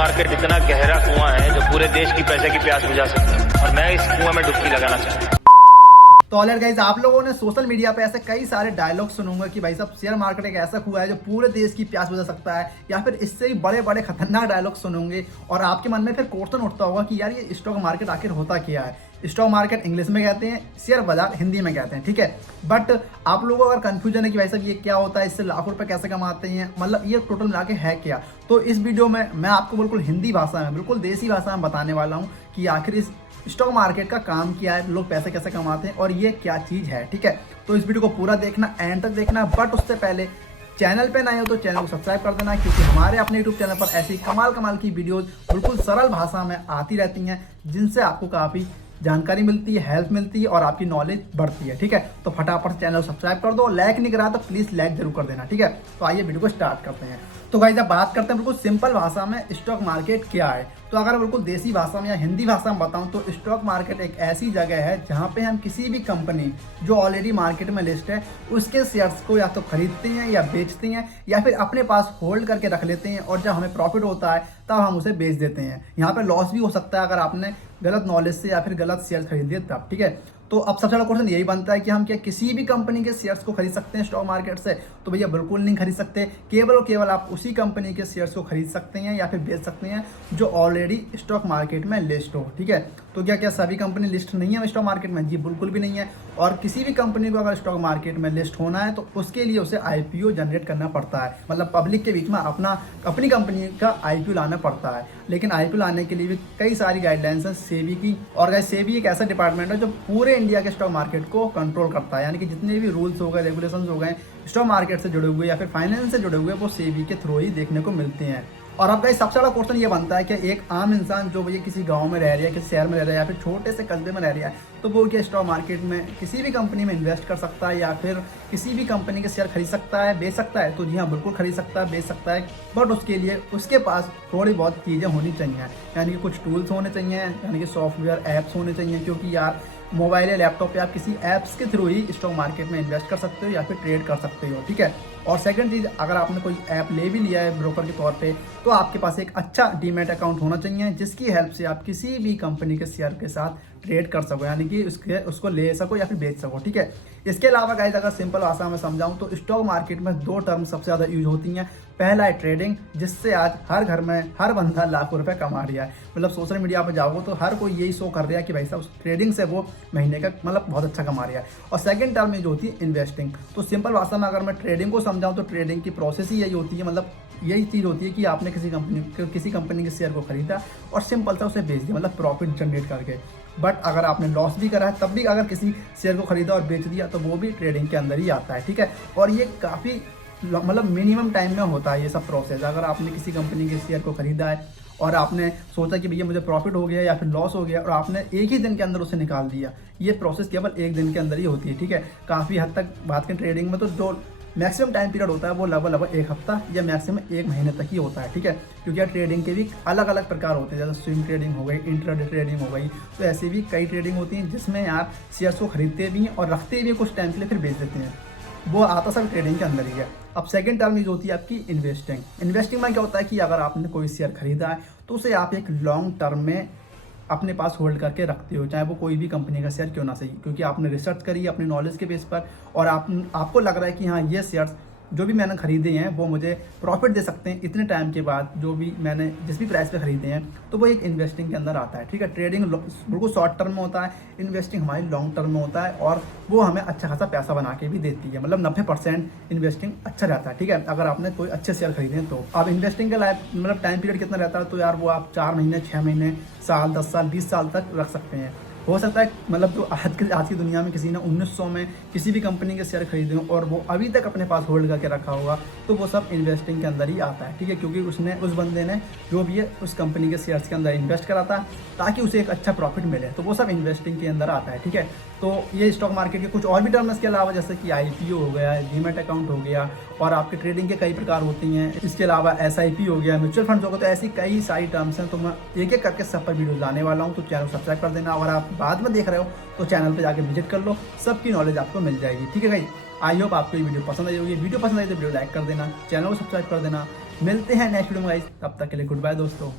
Market इतना गहरा कुआं है जो पूरे देश की पैसे की प्यास बुझा सकता है, और मैं इस कुआं में डुबकी लगाना चाहता हूं। तो ऑलरेड गाइस, आप लोगों ने सोशल मीडिया पे ऐसे कई सारे डायलॉग सुने होंगे कि भाई साहब शेयर मार्केट एक ऐसा कुआं है जो पूरे देश की प्यास बुझा सकता है, या फिर इससे ही बड़े बड़े खतरनाक डायलॉग सुने होंगे। और आपके मन में फिर क्वेश्चन उठता होगा कि यार ये स्टॉक मार्केट आखिर होता क्या है। स्टॉक मार्केट इंग्लिश में कहते हैं, शेयर बाजार हिंदी में कहते हैं, ठीक है। बट आप लोगों को अगर कंफ्यूजन है कि भाई साहब ये क्या होता है, इससे लाखों रुपए कैसे कमाते हैं, मतलब ये टोटल मिला के है क्या, तो इस वीडियो में मैं आपको बिल्कुल हिंदी भाषा में, बिल्कुल देसी भाषा में बताने वाला हूँ कि आखिर इस स्टॉक मार्केट का काम क्या है, लोग पैसे कैसे कमाते हैं और ये क्या चीज़ है, ठीक है। तो इस वीडियो को पूरा देखना, एंड तक देखना। बट उससे पहले चैनल पे नए हो तो चैनल को सब्सक्राइब कर देना, क्योंकि हमारे अपने यूट्यूब चैनल पर ऐसी कमाल की वीडियोस बिल्कुल सरल भाषा में आती रहती हैं, जिनसे आपको काफ़ी जानकारी मिलती है, हेल्प मिलती है और आपकी नॉलेज बढ़ती है, ठीक है। तो फटाफट चैनल को सब्सक्राइब कर दो, लाइक नहीं करा तो प्लीज़ लाइक जरूर कर देना, ठीक है। तो आइए वीडियो को स्टार्ट करते हैं। तो गाइस, जब बात करते हैं बिल्कुल सिंपल भाषा में स्टॉक मार्केट क्या है, तो अगर बिल्कुल देसी भाषा में या हिंदी भाषा में बताऊं तो स्टॉक मार्केट एक ऐसी जगह है जहां पे हम किसी भी कंपनी जो ऑलरेडी मार्केट में लिस्ट है उसके शेयर्स को या तो खरीदते हैं या बेचते हैं, या फिर अपने पास होल्ड करके रख लेते हैं, और जब हमें प्रॉफिट होता है तब हम उसे बेच देते हैं। यहाँ पे लॉस भी हो सकता है अगर आपने गलत नॉलेज से या फिर गलत शेयर खरीद लिए तब, ठीक है। तो अब सबसे बड़ा क्वेश्चन यही बनता है कि हम क्या किसी भी कंपनी के शेयर्स को खरीद सकते हैं स्टॉक मार्केट से? तो भैया बिल्कुल नहीं खरीद सकते। केवल और केवल आप उसी कंपनी के शेयर्स को खरीद सकते हैं या फिर बेच सकते हैं जो ऑलरेडी स्टॉक मार्केट में लिस्ट हो, ठीक है। तो क्या सभी कंपनी लिस्ट नहीं है स्टॉक मार्केट में? जी बिल्कुल भी नहीं है। और किसी भी कंपनी को अगर स्टॉक मार्केट में लिस्ट होना है तो उसके लिए उसे आईपीओ जनरेट करना पड़ता है, मतलब पब्लिक के बीच में अपनी कंपनी का आईपीओ लाना पड़ता है। लेकिन आईपीओ लाने के लिए भी कई सारी गाइडलाइंस हैं सेबी की, और सेबी एक ऐसा डिपार्टमेंट है जो पूरे इंडिया के स्टॉक मार्केट को कंट्रोल करता है। यानी कि जितने भी रूल्स हो गए, रेगुलेशंस हो गए स्टॉक मार्केट से जुड़े हुए या फिर फाइनेंस से जुड़े हुए, वो सेबी के थ्रू ही देखने को मिलते हैं। और अब गाइस, सबसे बड़ा क्वेश्चन ये बनता है कि एक आम इंसान जो भैया किसी गांव में रह रहा है, किसी शहर में रह रहा है या फिर छोटे से कस्बे में रह रहा है, तो वो क्या स्टॉक मार्केट में किसी भी कंपनी में इन्वेस्ट कर सकता है या फिर किसी भी कंपनी के शेयर खरीद सकता है, बेच सकता है? तो जी हाँ, बिल्कुल खरीद सकता है, बेच सकता है। बट उसके लिए उसके पास थोड़ी बहुत चीज़ें होनी चाहिए, यानी कि कुछ टूल्स होने चाहिए, यानी कि सॉफ्टवेयर ऐप्स होने चाहिए, क्योंकि यार मोबाइल या लैपटॉप पे आप किसी ऐप्स के थ्रू ही स्टॉक मार्केट में इन्वेस्ट कर सकते हो या फिर ट्रेड कर सकते हो, ठीक है। और सेकंड चीज़, अगर आपने कोई ऐप ले भी लिया है ब्रोकर के तौर पे, तो आपके पास एक अच्छा डीमैट अकाउंट होना चाहिए, जिसकी हेल्प से आप किसी भी कंपनी के शेयर के साथ ट्रेड कर सको, यानी कि उसको ले सको या फिर बेच सको, ठीक है। इसके अलावा गाइस, अगर सिंपल भाषा में समझाऊं तो स्टॉक मार्केट में दो टर्म सबसे ज़्यादा यूज होती हैं। पहला है ट्रेडिंग, जिससे आज हर घर में हर बंदा लाखों रुपए कमा रहा है। मतलब सोशल मीडिया पर जाओगे तो हर कोई यही शो कर रहा है कि भाई साहब उस ट्रेडिंग से वो महीने का मतलब बहुत अच्छा कमा रहा है। और सेकंड टर्म में जो होती है इन्वेस्टिंग। तो सिंपल भाषा में अगर मैं ट्रेडिंग को समझाऊं तो ट्रेडिंग की प्रोसेस ही यही होती है, मतलब यही चीज़ होती है कि आपने किसी कंपनी के शेयर को खरीदा और सिंपल सा उसे बेच दिया, मतलब प्रॉफिट जनरेट करके। बट अगर आपने लॉस भी करा है तब भी अगर किसी शेयर को खरीदा और बेच दिया तो वो भी ट्रेडिंग के अंदर ही आता है, ठीक है। और ये काफ़ी मतलब मिनिमम टाइम में होता है ये सब प्रोसेस। अगर आपने किसी कंपनी के शेयर को खरीदा है और आपने सोचा कि भैया मुझे प्रॉफिट हो गया या फिर लॉस हो गया और आपने एक ही दिन के अंदर उसे निकाल दिया, ये प्रोसेस केवल एक दिन के अंदर ही होती है, ठीक है। काफ़ी हद तक बात करें ट्रेडिंग में तो जो मैक्सिमम टाइम पीरियड होता है वो लगभग एक हफ्ता या मैक्सिमम एक महीने तक ही होता है, ठीक है। क्योंकि यार ट्रेडिंग के भी अलग अलग प्रकार होते हैं, जैसे स्विंग ट्रेडिंग हो गई, इंट्राडे ट्रेडिंग हो गई, तो ऐसे भी कई ट्रेडिंग होती हैं जिसमें यार शेयर्स को खरीदते भी हैं और रखते भी हैं कुछ टाइम के लिए, फिर बेच देते हैं। वो आता सब ट्रेडिंग के अंदर ही है। अब सेकंड टर्म जो होती है आपकी इन्वेस्टिंग। इन्वेस्टिंग में क्या होता है कि अगर आपने कोई शेयर खरीदा है तो उसे आप एक लॉन्ग टर्म में अपने पास होल्ड करके रखते हो, चाहे वो कोई भी कंपनी का शेयर क्यों ना सही, क्योंकि आपने रिसर्च करी अपने नॉलेज के बेस पर और आपको लग रहा है कि हाँ ये शेयर्स जो भी मैंने खरीदे हैं वो मुझे प्रॉफिट दे सकते हैं इतने टाइम के बाद, जो भी मैंने जिस भी प्राइस पे खरीदे हैं, तो वो एक इन्वेस्टिंग के अंदर आता है, ठीक है। ट्रेडिंग बिल्कुल शॉर्ट टर्म में होता है, इन्वेस्टिंग हमारी लॉन्ग टर्म में होता है और वो हमें अच्छा खासा पैसा बना के भी देती है, मतलब 90% इन्वेस्टिंग अच्छा रहता है, ठीक है, अगर आपने कोई अच्छे शेयर खरीदे हैं तो। अब इन्वेस्टिंग का लाइफ मतलब टाइम पीरियड कितना रहता है, तो यार वो आप 4 महीने, 6 महीने, साल, 10 साल, 20 साल तक रख सकते हैं। हो सकता है मतलब जो आज की दुनिया में किसी ने 1900 में किसी भी कंपनी के शेयर खरीदे हो और वो अभी तक अपने पास होल्ड करके रखा होगा, तो वो सब इन्वेस्टिंग के अंदर ही आता है, ठीक है। क्योंकि उस बंदे ने जो भी है उस कंपनी के शेयर्स के अंदर इन्वेस्ट करा था ताकि उसे एक अच्छा प्रॉफिट मिले, तो वो सब इन्वेस्टिंग के अंदर आता है, ठीक है। तो ये स्टॉक मार्केट के कुछ और भी टर्म्स के अलावा जैसे कि आईपीओ हो गया, डीमैट अकाउंट हो गया, और आपके ट्रेडिंग के कई प्रकार होती हैं। इसके अलावा एसआईपी हो गया, म्यूचुअल फंड हो गया, तो ऐसी कई सारी टर्म्स हैं। तो मैं एक एक करके सब पर वीडियो लाने वाला हूँ, तो चैनल सब्सक्राइब कर देना। और आप बाद में देख रहे हो तो चैनल पर जाकर विजिट कर लो, सबकी नॉलेज आपको मिल जाएगी, ठीक है भाई। आई होप आपको ये वीडियो पसंद आई होगी। वीडियो पसंद आई तो वीडियो लाइक कर देना, चैनल को सब्सक्राइब कर देना। मिलते हैं नेक्स्ट वीडियो में गाइस, तब तक के लिए गुड बाय दोस्तों।